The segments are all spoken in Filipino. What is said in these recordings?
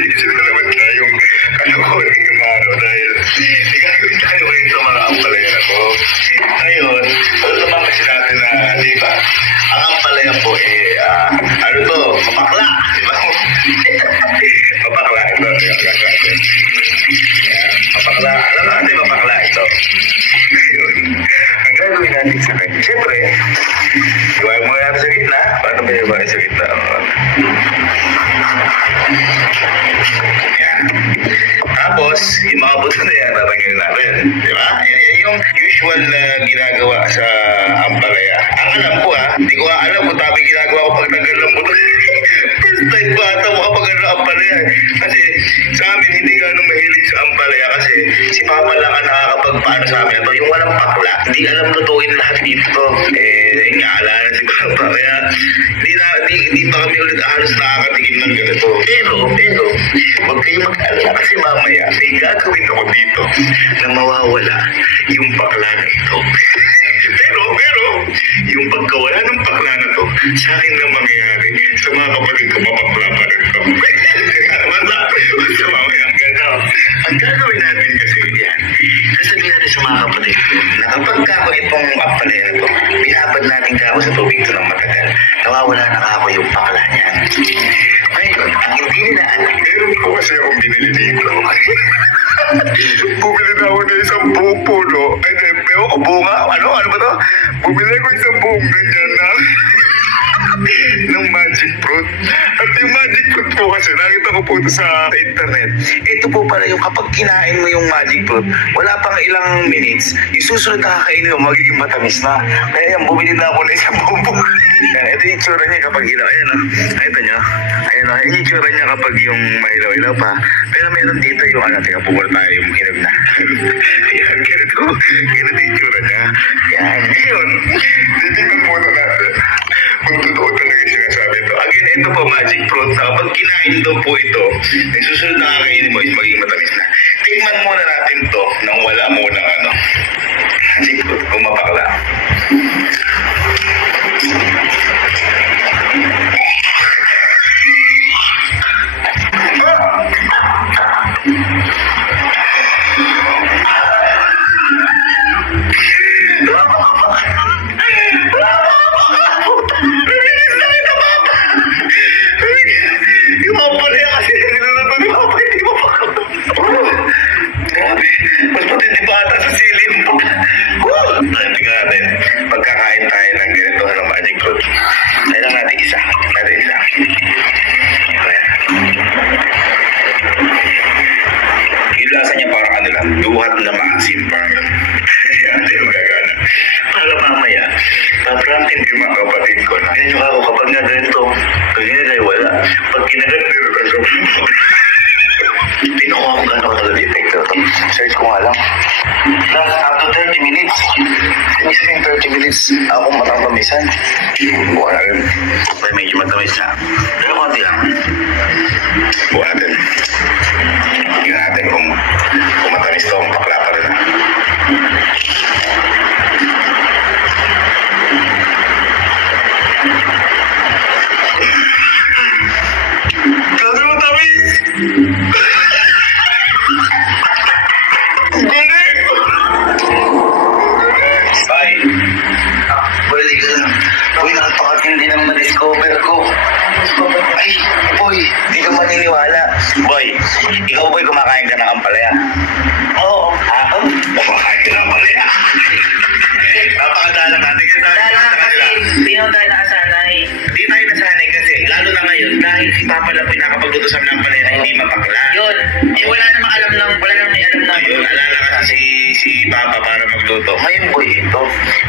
Isip na naman tayong kalokohan ng araw dahil gagawin tayo ngayon sa mga ampalaya na to. Ngayon, naman kasi natin na, di ba, ang ampalaya po ano to, mapakla, di ba? Mapakla ito, mapakla, alam natin mapakla ito. Ngayon, ang gagawin natin sa kanya, siyempre, iwain mo natin sa gitna, paano ba iwain sa gitna? Yan. Tapos, yung mga buto na yan, tatanggalin natin. Di ba? Yan yung usual na ginagawa sa ampalaya. Ang alam ko hindi ko alam kung tabi ginagawa ko pagtanggal ng buto. First time ko ata makapagano ng ampalaya. Kasi sa amin, hindi gano'ng mahilig sa ampalaya kasi si Papa lang ang nakakapagpaano sa amin ito. Yung walang pakla, hindi alam lutuin lahat dito. Yun nga, ala na si Papa. Kaya, hindi pa kami ulit halos nakakatikim ng ganito. Pero, huwag kayo mag-alala kasi mamaya may gagawin ako dito na mawawala yung pakla na ito. pero, yung pagkawala ng pakla na to, sa akin lang mangyayari. Sa mga kapatid ko, mapakla pa rin ito. Basta mamaya, ang gagawin natin kasi yan. Sasabihin natin sa mga kapatid ko, na kapag kako itong ampalaya na to, binabad natin kako sa tubig ito ng matagal. Nawawala na kako yung pakla niya. Ngayon, ang hindi nila alam, meron ko kasi akong binili dito. Bumili na ako na isang buong puno. Ay, pero bunga, ano ba to? Bumili ko isang buong ganyan na ng magic fruit. At yung magic fruit po kasi, nakita ko po ito sa internet. Ito po pala yung kapag kinain mo yung magic fruit, wala pang ilang minutes, yung susunod na kakainin mo, magiging matamis na. Kaya yan, bumili na ako na isang buong puno. Ito yung itsura niya kapag ilaw. Ayan o. Ito nyo. Ayan o. Yung itsura niya kapag yung mailaw-ilaw pa. Pero meron dito yung tingnan po muna tayo yung hinog na. Ayan, ganito. Ganito yung itsura niya. Ayan. Ngayon, titignan muna natin kung totoo talaga yung sinasabi ito. Again, ito po magic fruit na kapag kinain daw po ito, yung susunod na kakainin mo is magiging matamis na. Tikman muna natin to nang wala muna magic fruit kung mapakla. Pagkakain tayo ng ganito ng magic fruit. Kailangan natin isa. Yung lasa niya parang ano lang, duhat na maasim parang yan yung gagana. Para mamaya, paprantin ko yung mga kapatid ko na yan yung ako kapag nga ganito, pag ginagay wala. Pag kinagat nito, tinuha ko gano'n talaga dito. Search ko nga lang. Last up to 30 minutes. Minsan yung 30 minutes, ako matapamisan. Buwan na rin. Pero medyo matamis na. Pero konti lang. Buwan natin. Tingnan natin kung matamis to, pakla pa rin. Kasi matamis! Hindi naman ma-discover ko. Ay, boy, di ka maniniwala. Boy, ikaw boy, kumakain ka ng ampalaya? Oo. Kumakain ka ng ampalaya? Napakadalang natin. Dalang kasi, pinunta na kasanay. Hindi tayo nasanay kasi, lalo na ngayon, dahil si Papa lang pinakapagluto sa ng ampalaya na hindi mapakla. Yun, wala namang alam lang, wala namang may alam na. Ayun, alala kasi si Papa para magluto. Ngayon boy, ito,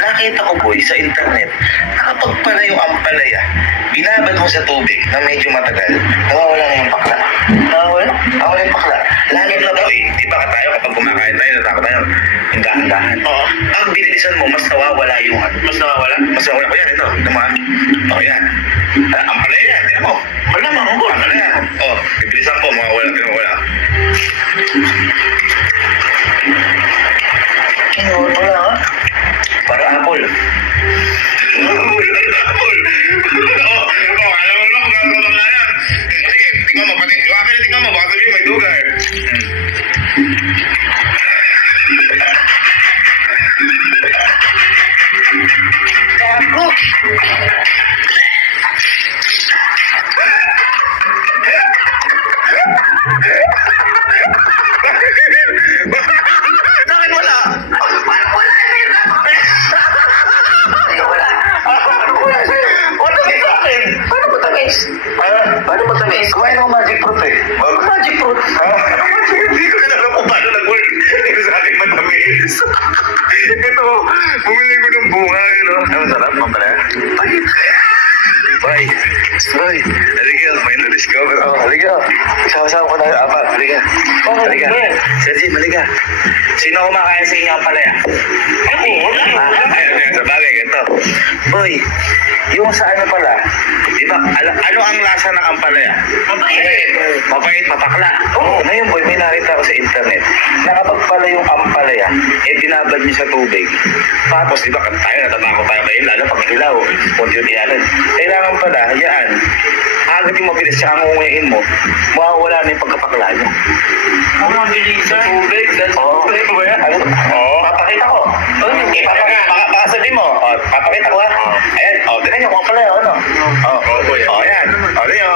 nakita ko boy sa internet, nakapagpala yung ampalaya, binabad mo sa tubig na medyo matagal, nawawala na yung pakla. Nawawala yung pakla. Lalo na boy, di ba ka tayo kapag kumakain tayo, natakot tayo, yung dahan-dahan. Oo. Ang binilisan mo, mas nawawala yung Mas nawawala? Mas nawawala ko yan, ito. Ito mo yan. Ampalaya yan, tignan mo. Malamang ako, ampalaya. Bibilisan po, mawawala, tignan mo wala. Wala nga. Para apple. Apple. Bakit wala? Wala kayo sa akin. Paano mo tamis? Paano mo tamis? Kumain ako magic fruit eh. Magic fruit. Hindi ko na alam kung paano nag-work. Ito sa akin matamis. Ito, bumili ko ng bunga. Ano sarap? Mampalaya? Bye. Bye. Halika, may na-discover ako. Halika. Isama-sama ko na yung apat. Halika. Halika. Sergi, halika. Sino kumakain sa inyo ang palaya? Ayun, sa bagay, ganito. Boy, yung sa ano pala, di ba, ano ang lasa ng ampalaya? Mabait. Mabait, mapakla. Oo. Ngayon, boy, may nakita ko sa internet na kapag pala yung ampalaya, binabad niyo sa tubig. Tapos, di ba, tayo, natatakot tayo kayo, lalo pag ilaw, unti-unti yanan. Kailangan pala, yan, agad yung mabilis siya, ang unguyain mo, mawawala na yung pagkapakla niyo. Ang mabilis sa tubig. Oo. Ano? Oo. Papakita ko. Baka sabihin mo. Papakita ko ha. Ayan. Tignan nyo kung pala yun. Ano? Ayan. Tignan nyo.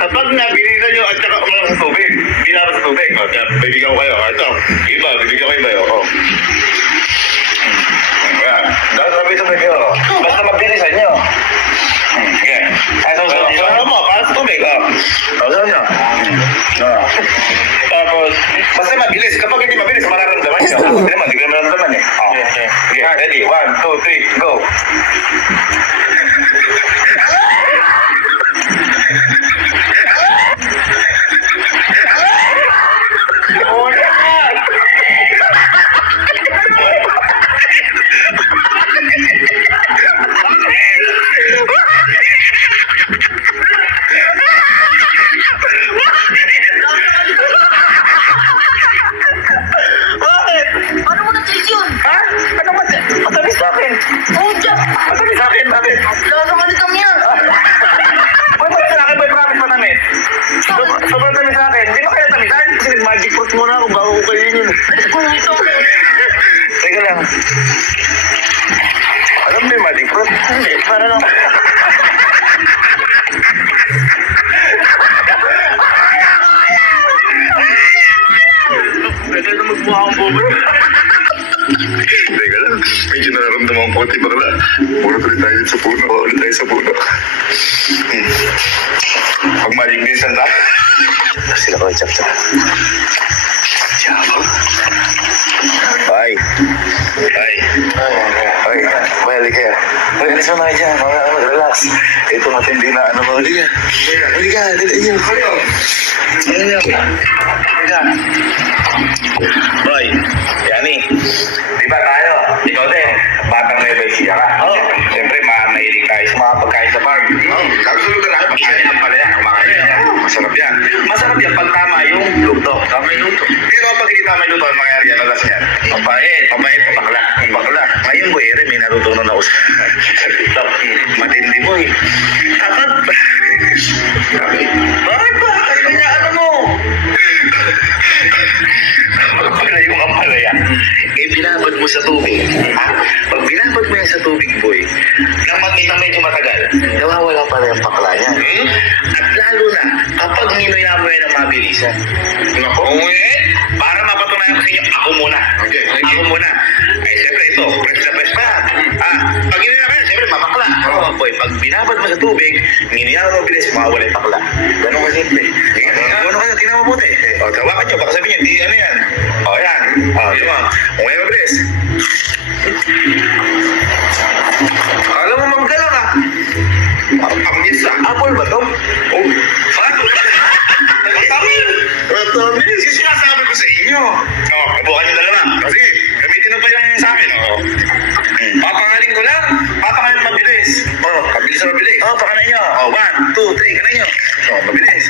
Kapag nabinilan nyo at saka umalang sa tubig, binabas sa tubig, bibigyan ko kayo. Ito, iba, bibigyan ko iba. Ayan, dapat sabi sa tubig. Basta mabilisan nyo. Ayan. Ano mo, para sa tubig. Sabi nyo. Tapos, basta mabilis. Kapag hindi mabilis, mararamdaman nyo. Hindi naman, hindi ko mararamdaman eh. Okay, ready? 1, 2, 3, go! Paano mo na-taste yun? Ha? Ano ba? Matamis sa akin. Oh, Jack! Matamis sa akin, bakit? Lasa ka nitong yan. Matamis sa akin, boy, promise matamis. Sobrang tamis sa akin. Hindi ba kaya tamisan? Kasi magic fruit muna ako bago ko kayo yun. Kung ito. Teka lang. Alam mo yung magic fruit? Hindi, para lang. Pwede na magbuha akong bobo. Teka lang, medyo nararamdaman ko konti bakla. Puro tuloy tayo sa puno. Ulit tayo sa puno. Pag malignisan tayo. Sila ko, chapter. Chapter. Bye. Bye. Bye. Bye, halika. Bye, alis mo na kayo dyan. Relax. Ito matindi na ano mo. Halika. Halika. Halika. Boy, Yani, di ba tayo? Ikaw din, batang may siya ka. Siyempre, mahilig tayo sa mga pagkain sa farm. Kagusulogan natin, pagkain ng palaya, kumakain niya. Masarap yan. Masarap yan pag tama yung luto. Tama yung luto. Pero pag hindi tama yung luto, ang mangyayari yan, alas yan. Mabait, bakla. Bakla. Ngayon, boy, may natutunan ako sa TikTok. Matindi, boy. Kapag... Bakit ba? Kanya ano mo? Pala yung ampalaya, binabad mo sa tubig. Pag binabad mo yan sa tubig, boy, nang medyo matagal, nawawala pala yung pakla niya. At lalo na, kapag ninuya mo yan ang mabilisan. Para mapatunayan ko sa inyo, ako muna. Ako muna. Ay, siyempre ito, press na press pa. Pag ninuya ka yan, siyempre mapakla. Boy, pag binabad mo sa tubig, ninuya mo mabilis, mawawala yung pakla. Ganun ka simple. Ganun kayo, tingnan mo buti. Tawakan nyo, baka sabihin nyo, di ano yan. Yan. Di ba? Kung ngayon mabilis. Alam mo, manggalang Pangis apple ba to? Matamis. Yung sinasabi ko sa inyo. Kabukan nyo dalawa. Kasi, gamitin mo pa lang sa akin. Papangaling ko lang. Papangaling mabilis. Mabilis na mabilis. Pakanan nyo. 1, 2, 3. Kanan nyo. Mabilis.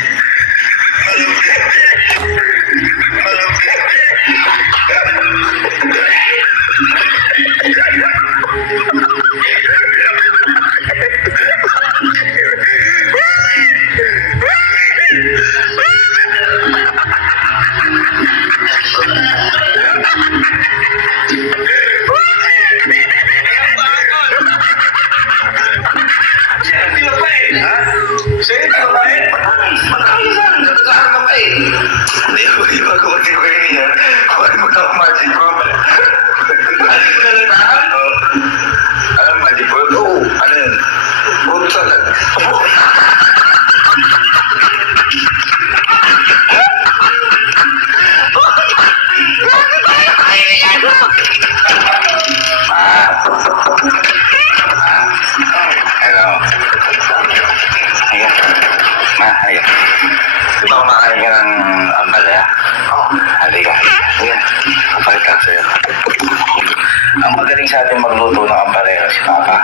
magaling sa atin magluto ng ampalaya si Papa.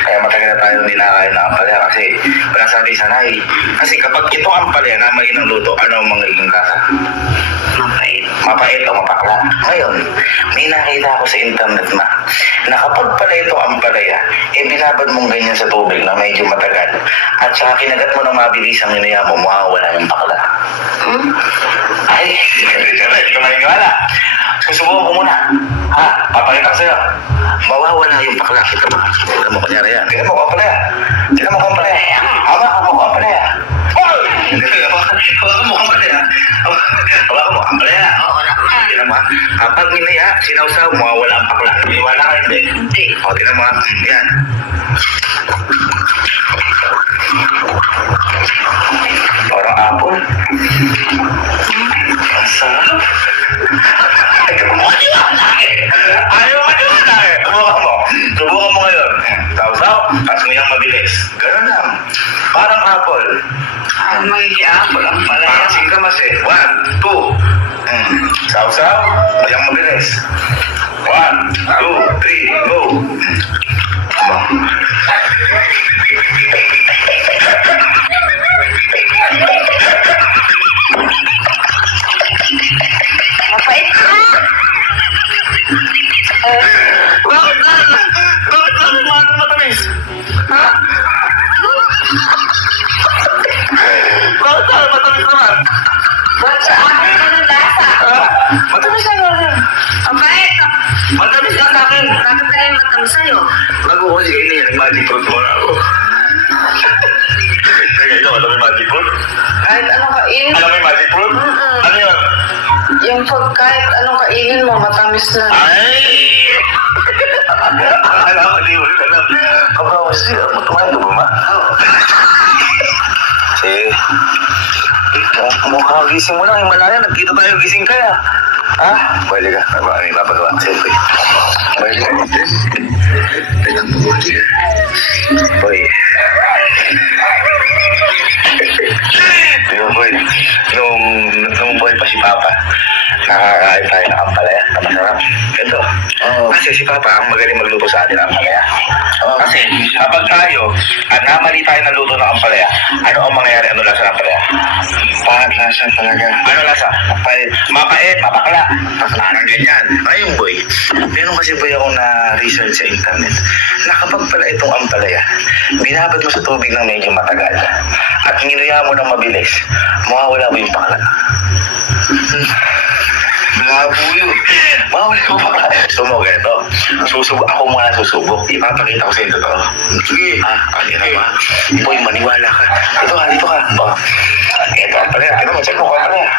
Kaya matagal na tayo hindi nakakain ng ampalaya kasi wala sa atin sanay. Kasi kapag ito ampalaya na may ng luto, ano ang magiging lasa? Mapait. Mapait o mapakla. Ngayon, may nakita ako sa internet na kapag pala ito ampalaya, binabad mong ganyan sa tubig na medyo matagal at saka kinagat mo ng mabilis ang inaya mo, mawawala yung pakla. Ay, hindi ka maniniwala. Susubukan ko muna. Ha, papakita ko sa'yo. Mawawala yung pakla. Kita mo kunyari yan. Tingnan mo kung ampalaya. Tingnan mo kung ampalaya. Hawakan mo kung ampalaya. Hawakan mo kung ampalaya. Hawakan mo, ampalaya. Oo naman. Tingnan mo ha. Kapag minaya, sinawsaw, mawawala ang pakla. Iwala ka hindi. Hindi. O, tingnan mo ha. Yan. Parang apple. Ang sarap. Ayaw mo maniwala eh. Subukan mo. Subukan mo ngayon. Saw-saw, tapos mo yung mabilis. Ganun lang. Parang apple. May apple ang palaya. Parang singkamas eh. 1, 2. Saw-saw, yung mabilis. 1, 2, 3, go. Mapait ka. Bakit na? Bakit na? Mahal matamis? Ha? Bakit na? Matamis naman? Ba't sa akin anong lasa? Matamis na naman. Mapait. Matamis ka sa akin. Bakit na yung matamis sa'yo? Bago ko si Kaini, nag-magic fruit muna ako. Kaya ikaw, alam mo yung magic fruit? Kahit anong kainin. Alam mo yung magic fruit? Ano yun? Yung pag kahit anong kainin mo, matamis na. Ay! Alam ko, di mo rin alam. Kapag kasi, matumahin ka ba ma? Kasi, mukha gising mo lang, Himalaya, nagkita tayo gising kaya. Ha? Pwede ka, ano yung papagawa? Siyempre. Pwede ka. Teka po. Boy. Yung boy, nung boy pa si Papa, nakakain tayo ng ampalaya na masarap. Ito. Kasi si Papa ang magaling magluto sa atin ng ampalaya. Kasi kapag tayo at namali tayo ng luto ng ampalaya, ano ang mangyayari? Ano lasa ng ampalaya? Lasa talaga. Ano lasa? Mapait, mapakla. Parang ganyan. Ayun boy, meron kasi boy akong na-research sa internet na kapag pala itong ampalaya, binabad mo sa tubig ng medyo matagal at ninuya mo ng mabilis, mawawala mo yung pakla. Malabo yun. Mawawala mo pakla. Sumo, ganito. Ako muna susubok. Ipapakita ko sa inyo to. Sige. Kanina ba? Boy, maniwala ka. Dito ka. Ito, ampalaya. Ito mo, check mo ko ampalaya.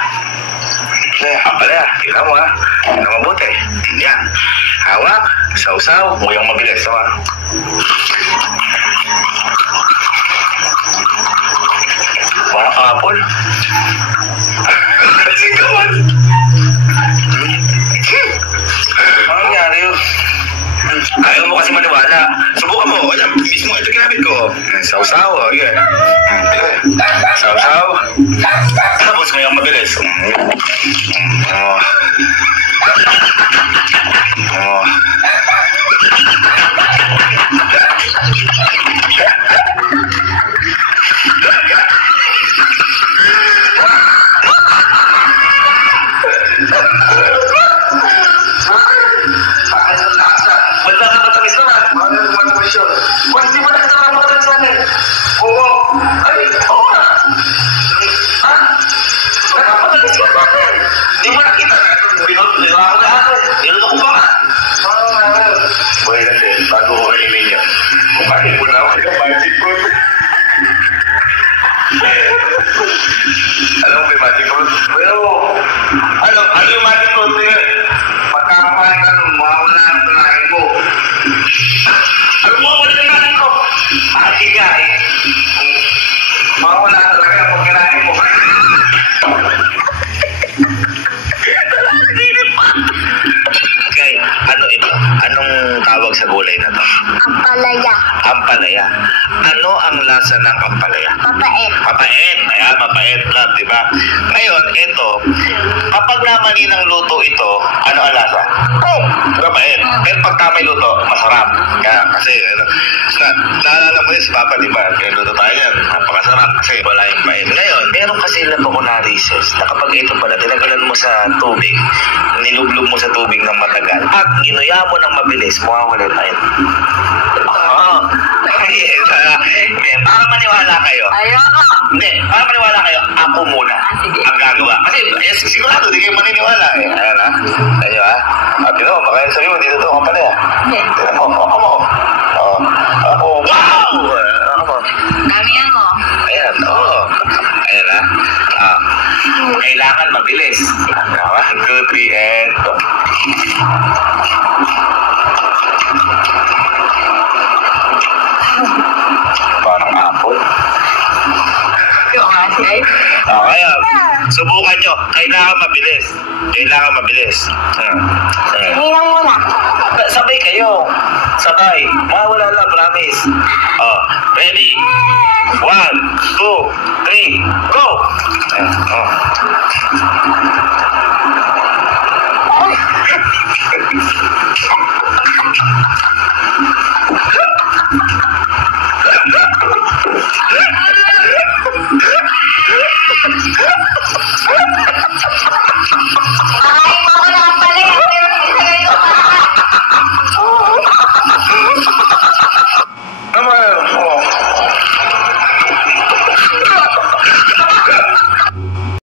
Ampalaya. Tingnan mo ha. Tingnan mabuti. Yan. Hawak. Sausaw. Nguyang mabilis. Tama. Parang apple. Kasi kawan. Ano nangyari yun? Ayaw mo kasi maniwala. Subukan mo. Wala, mismo ito ginamit ko. Sausaw. Okay. Sausaw. Tapos ngayong mabilis. Alam mo yung magic fruit? Pero, ano yung magic fruit? Pagkakapain ka nun, mawawala ang tulahin mo. Ano mo, wala yung natin ko? Magic nga eh. Mawawala talaga pag kinahin mo. Okay, ano ito? Anong tawag sa gulay na to? Ampalaya. Ampalaya. Ano ang lasa ng ampalaya? Mapait. Mapait. Ayan, mapait lang, di ba? Ngayon, ito, kapag namali ng luto ito, ano ang lasa? Mapait. Mapait. Pero pag tamay luto, masarap. Kaya, kasi, naalala mo yun si Papa, di ba? Kaya luto tayo yan. Napakasarap kasi wala yung pait. Ngayon, meron kasi ilang ako na-research na kapag ito pala, tinagalan mo sa tubig, nilublog mo sa tubig ng matagal, at ginuya mo ng mabilis, mawawala yung pait. Para maniwala kayo. Ayoko. Hindi, para maniwala kayo, ako muna Sige. ang gagawa. Kasi sigurado, di kayo maniniwala eh. Ayan ha. Ayan ha. At yun mo, baka yung sabi mo, dito to ka pala. Tignan mo, ako mo. Ako, wow! Ako mo. Damihan mo. Ayan, oo. Ayan ha. Kailangan mabilis. 1, 2, 3, and go. Parang apple. Yung asay. Kaya, subukan nyo. Kailangan mabilis. Kailangan mabilis. Hinang muna. Sabay kayo. Sabay. Mawala lang, promise. Ready? 1, 2, 3, go!